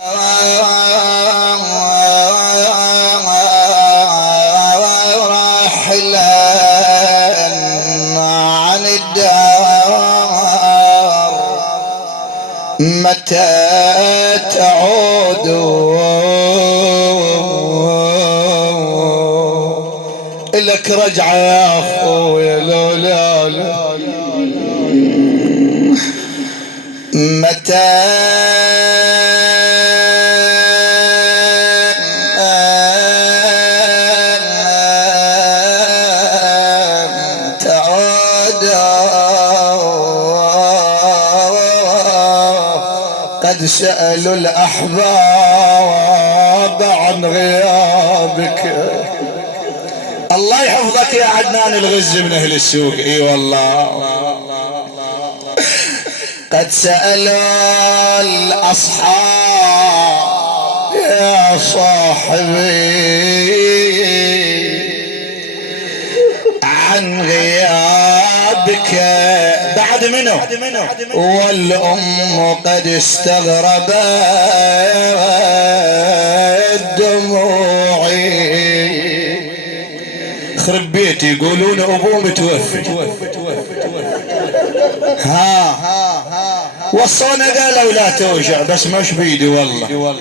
عن الدار متى تعود لك رجعة يا أخويا لولا متى قد سألوا الأحباب عن غيابك. الله يحفظك يا عدنان الغز من أهل السوق. اي والله قد سألوا الأصحاب يا صاحبي عن غيابك بعد منه، والأم قد استغربت دموعي. خرب بيتي يقولون أبوه متوفي. ها وصونا قالوا لا توجع بس مش بيدي والله.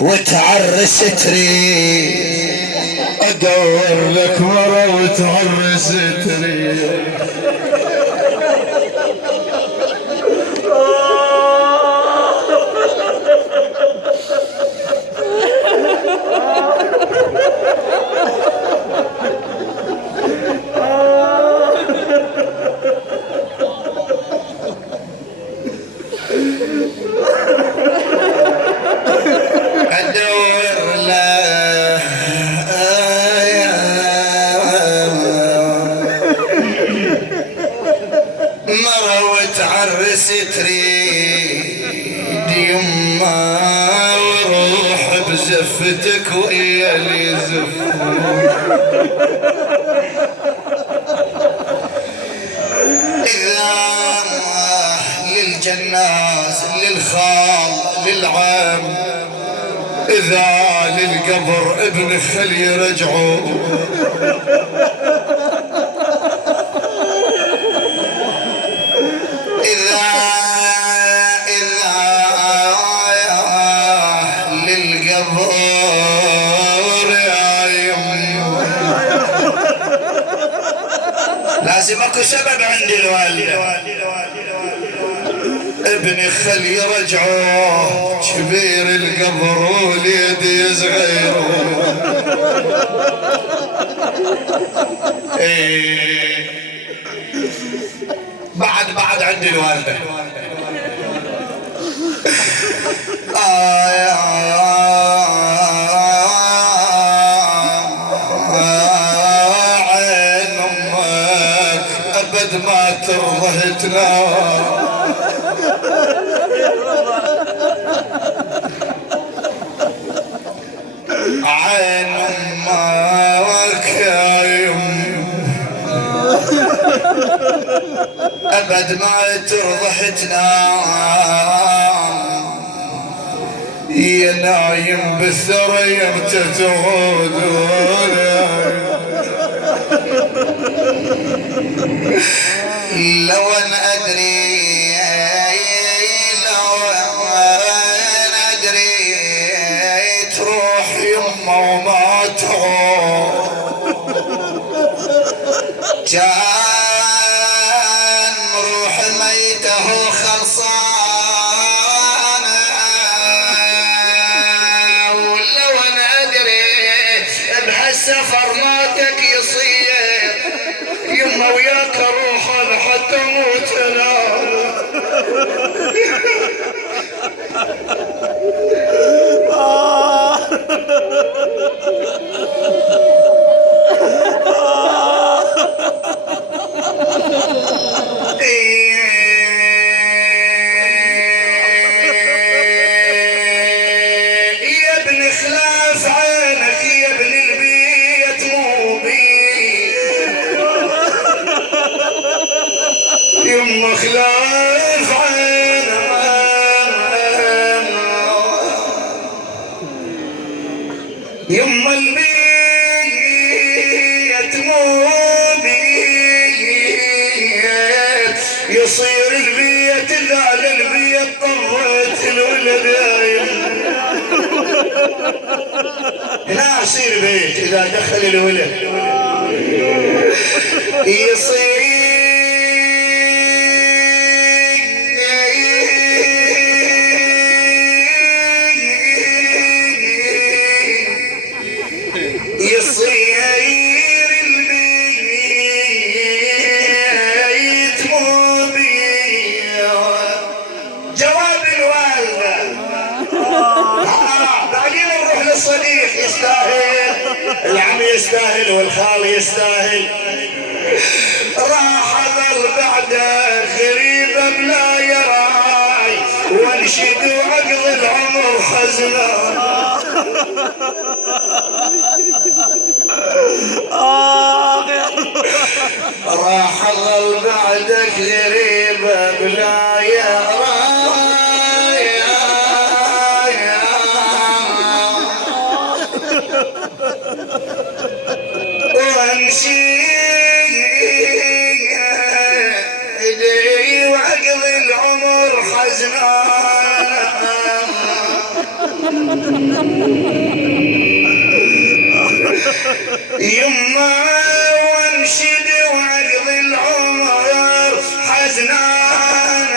وتعرس تريد ادور لك مرة وتعرس تريد. تريد يما وروح بزفتك ويا اللي يزفون. إذا للجناز للخال للعام إذا للقبر ابن خلي يرجعوا. لازم اكو سبب عند الوالدة. ابني خلي يرجعوه كبير القبر وليدي صغير. بعد عند الوالدة. ما ترضهتنا عين امك يا يم ابد ما ترضهتنا يا نايم بالثرى يمتى تعودون. لو ان ادري تروح يمه وما تعود كان روح ميته خلصانه. ولو ان ادري بهالسفر ماتك يصير يمه وياك روح حتى موت انا. يما خلاف عين يما البيت مو بيت يصير البيت اذا للبيت طفت الولد هنا يصير بيت اذا دخل الولد يصير البيت مو بيه. جواب الوالدة بعدين نروح للصديق يستاهل العم يستاهل والخال يستاهل راح اظل بعده غريبة بلا يراي وانشد وعقل العمر خزنان راح اظل بعدك غريبة بلا يراي وانشد وعقل العمر حزنان يما وانشد وعقل العمر حزنان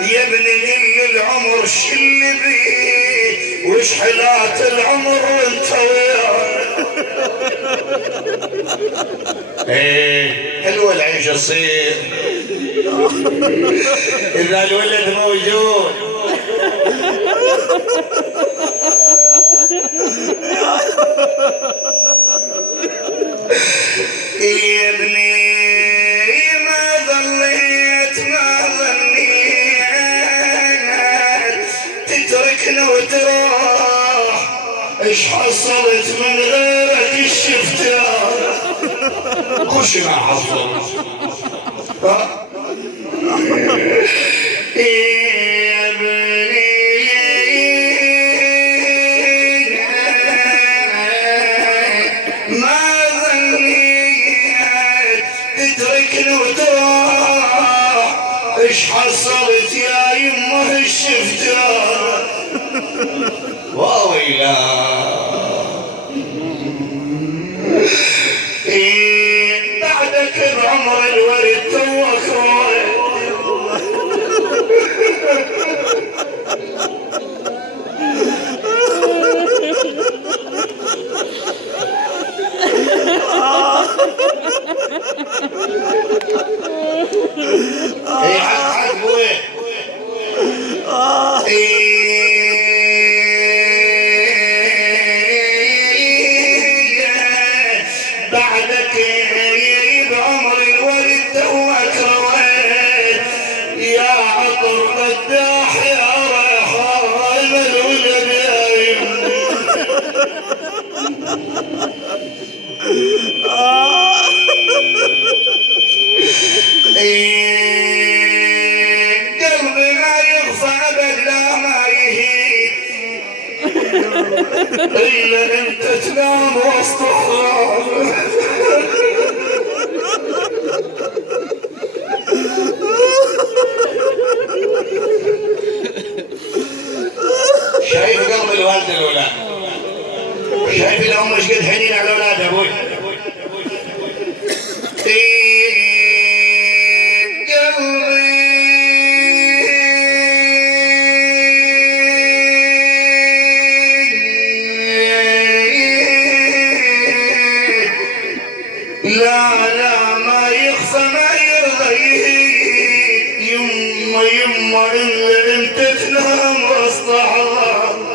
يا ابني العمر شل بيه وش حلات العمر وانت وياه ايه حلوة العيش تصير اذا الولد موجود يا ابني ما ظنيت تتركنا وتروح ايش حصلت من غيرك الشفتان كل شي ما حصلت يا ابني ما ظنيت تتركني وتروح ايش حصلت يا يمه الشفتان وويلا بعدك بعمر الورد توك رويت اي حق بوين بعدك بعمر الولد توك رويت يا عطر مداح يا ريحان الولد قلبي ما يغفى ابد لا ما يهيب الا انت تنام وسط حرام شايف قلب الوالد الاولاد شايف الام ايش قد حنين على الاولاد ابوي لا ما يخفى ما يرضى يما الا انت تنام وسط حرام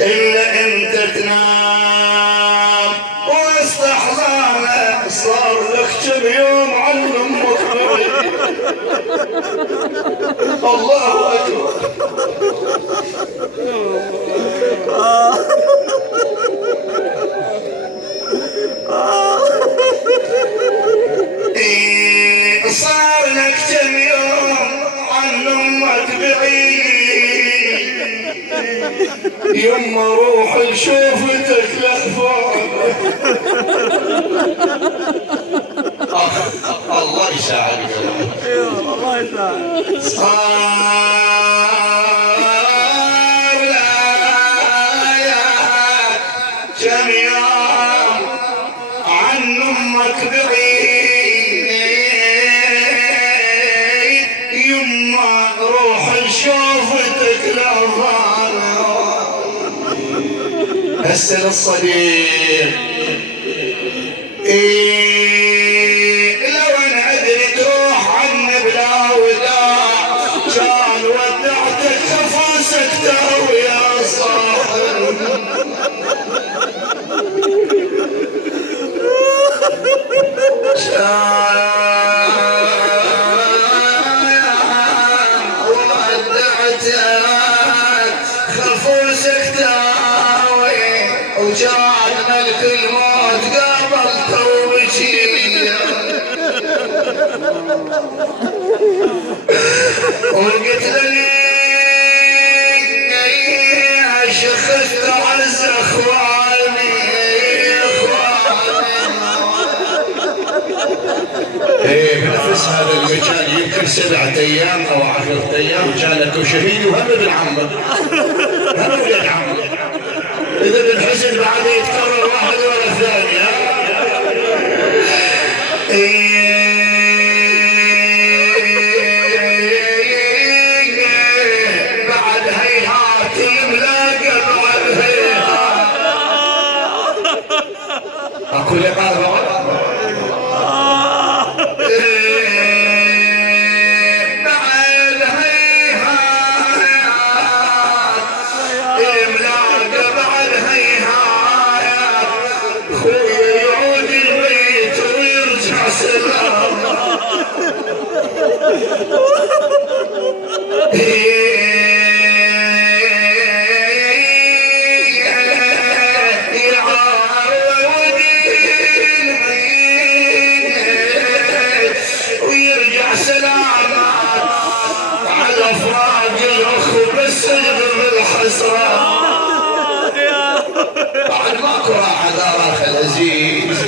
الا انت تنام وسط حرام صار لك كم يوم عن امك الله اكبر يما روح لشوفتك لأفعل. الله يساعدك. الله يساعدك. صار الآيات كم يوم عن أمك بعيد، يما روح لشوفتك لأفعل. هسه للصديق لو انا ادري تروح عني بلا وداع، كان ودعتك خفوسك تهوي يا صاحب. ودعتك خفوسك تهوي، وجان ملك الموت قابلته وبشير، وقلت لي شخصت عز اخواني. بنفس هذا المكان يمكن 7 ايام او 10 ايام كان اكو شهيد وهم ابن عمه، هم ولد عمه. اذا بالحزن بعد يتكرر واحد ولا الثاني. بعد هيهات الملاقى، بعد هيهات اكو لقاء بعد ويرجع سلامات على افراج الاخ، بس يغر الحسره بعد ماكو راحه دار اخ العزيز.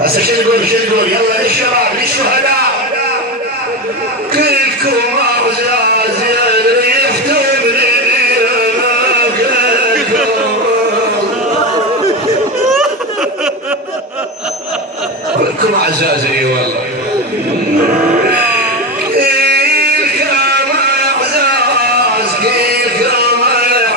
هسه شو نقول يلا للشباب للشهداء كلكم اعزاز يفتون كلكم اعزاز. اي والله كلكم اعزاز، كلكم اعزاز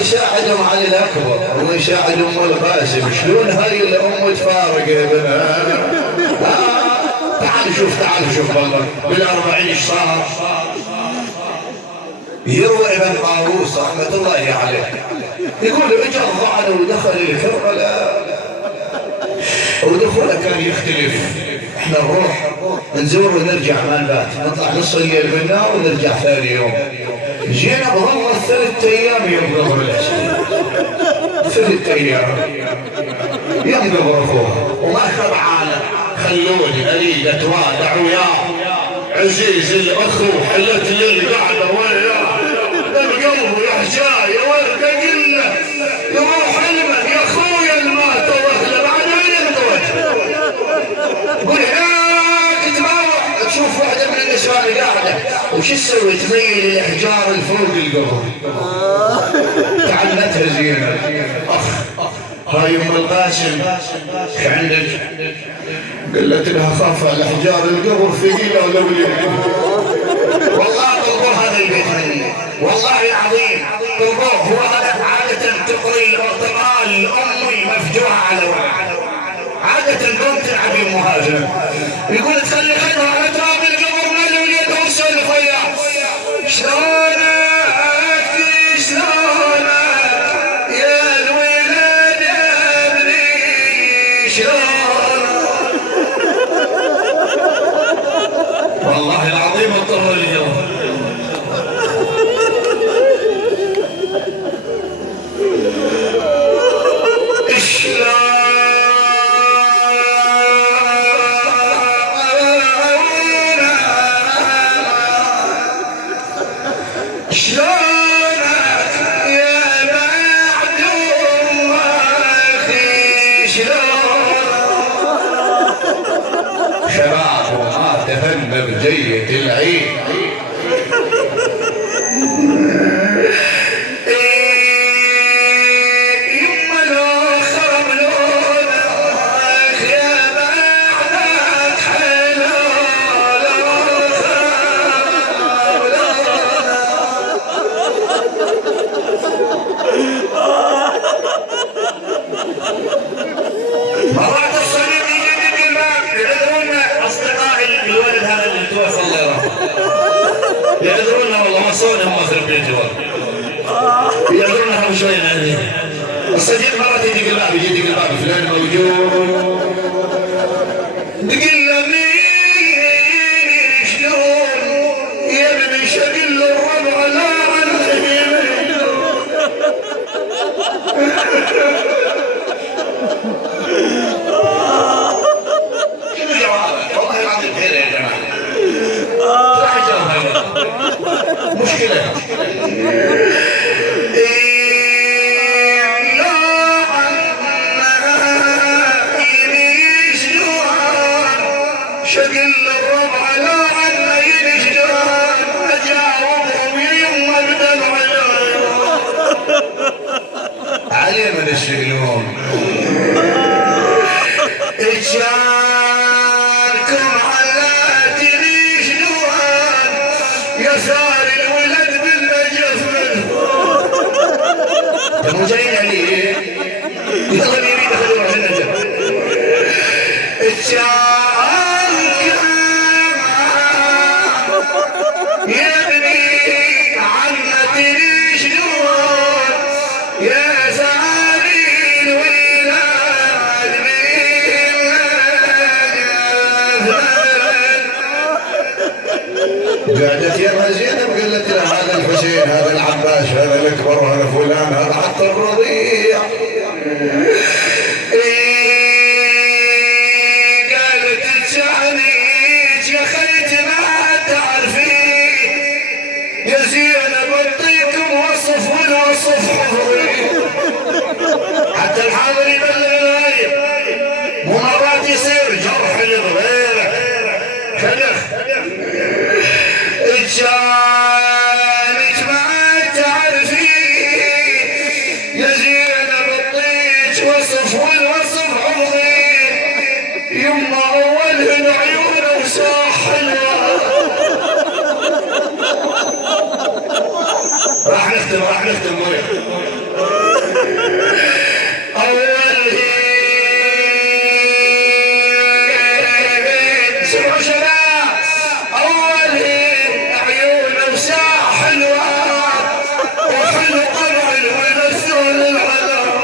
يساعد علي الاكبر، الله يساعد ام القاسم. شلون هاي الام تفارق ابنها؟ تعال شوف والله بال40 ايش صار. يروى ابن قاروس رحمه الله عليه يقول اجى الضعن ودخل الكربلاء، ودخوله كان يختلف. احنا نروح نزور ونرجع ما نبات، نطلع نص الليل بالنار ونرجع ثاني يوم. جينا بظل 3 ايام يوم قبر العشاء، 3 ايام يوم قبر اخوه وما خضعانه. خلوني اريد اتوادع وياه عزيز الاخو، حلت لي القعده وياه بقلبه يحجاي ورد قله يروح لمن يا اخويا المات واهله بعدين يتوجه. قول هناك تروح تشوف واحده من النسوان قاعده وش تسوي؟ تميل الاحجار الفوق القبر. تعلمتها زينه. اخ هاي ام القاسم ايش عندك؟ قلت لها خاف الاحجار القبر ثقيله ولو والله طلبوا هذا البيت مني والله العظيم. بالضوء هو عادة تقري الأطفال أمي مفجوعة على وعي عادة قوم تلعب المهاجم يقول تخلي خدها على تراب القبر ملي وليده وسولف وياه شلونك يا الولد يا ابني شلونك والله العظيم اضطر اليوم شباب وما تهنى بجية العيد يعذرونا والله ما صونا هم في البيت يعذرونا هم شوي يعني الصديق مرة يدق الباب يجي يدق الباب فلان موجود تقول له مين شلون يا ابني شقل الربع لا عنهم شنو جوابك والله العظيم خير يا جماعة مشكلة شقل الربع لا عنا ينشجران أجاوبهم يما بدمع علي من الشقلون إجاركم على تنشجران يسار الولد بالنجف منه جايين عليه يدخل يريد يدخل في النجف يا ابني عمتي شلون يا ساري الولاد قعدت يا زينب قالت له هذا الحسين هذا العباس هذا الاكبر هذا فلان هذا حتى الرضيع والوصف حضري حتى الحاضر يبلغ الغايب مو مرات يصير جرح لغيره شدخ إجانك ما تعرفين يا زينب الطيج وصف والوصف حضري يما أولهن عيونه وساح حلوة راح نختم أول سمعوا شباب أول عيون وساح حلوة وحلو طبع ونسون العذاب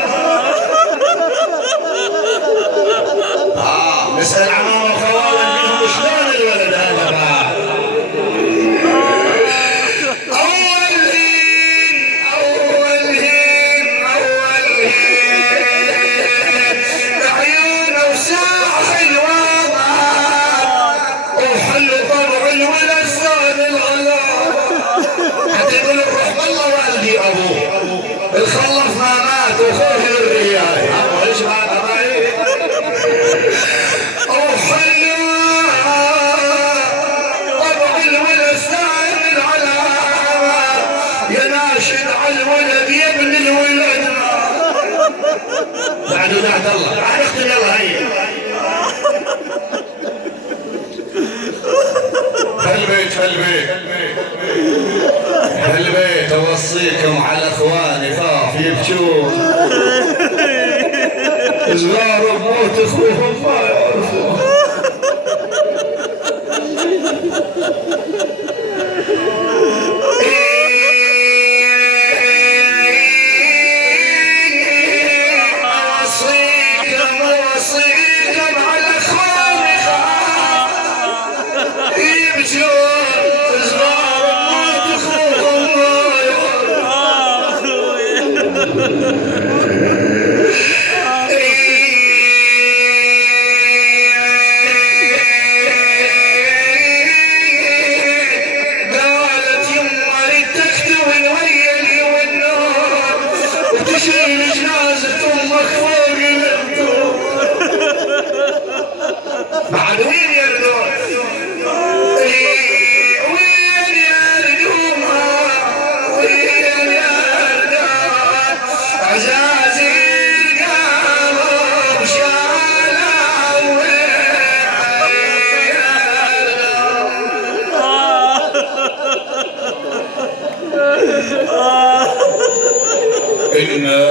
نسأل عمام وخوالد منهم شلون الولد هذا بقى الخلف ما مات وخوف الريال ايش هذا وحلو طبع الولد سائل على يا ناشد على الولد يا ابن الولد بعد ودعت الله بعد اختي يلا هيا البيت حبيت اوصيكم على اخواني خاف يبكون. صغار بموت اخوهم ما يعرفون. اوصيكم على اخواني خاف يبكون. صغار بموت اخوهم ما يعرفون. تشيل جنازة امك فوق الانتور. بعد وين يردون؟ وين يردون؟ وين يردون؟ عزازي القلب شالوا وين يردون.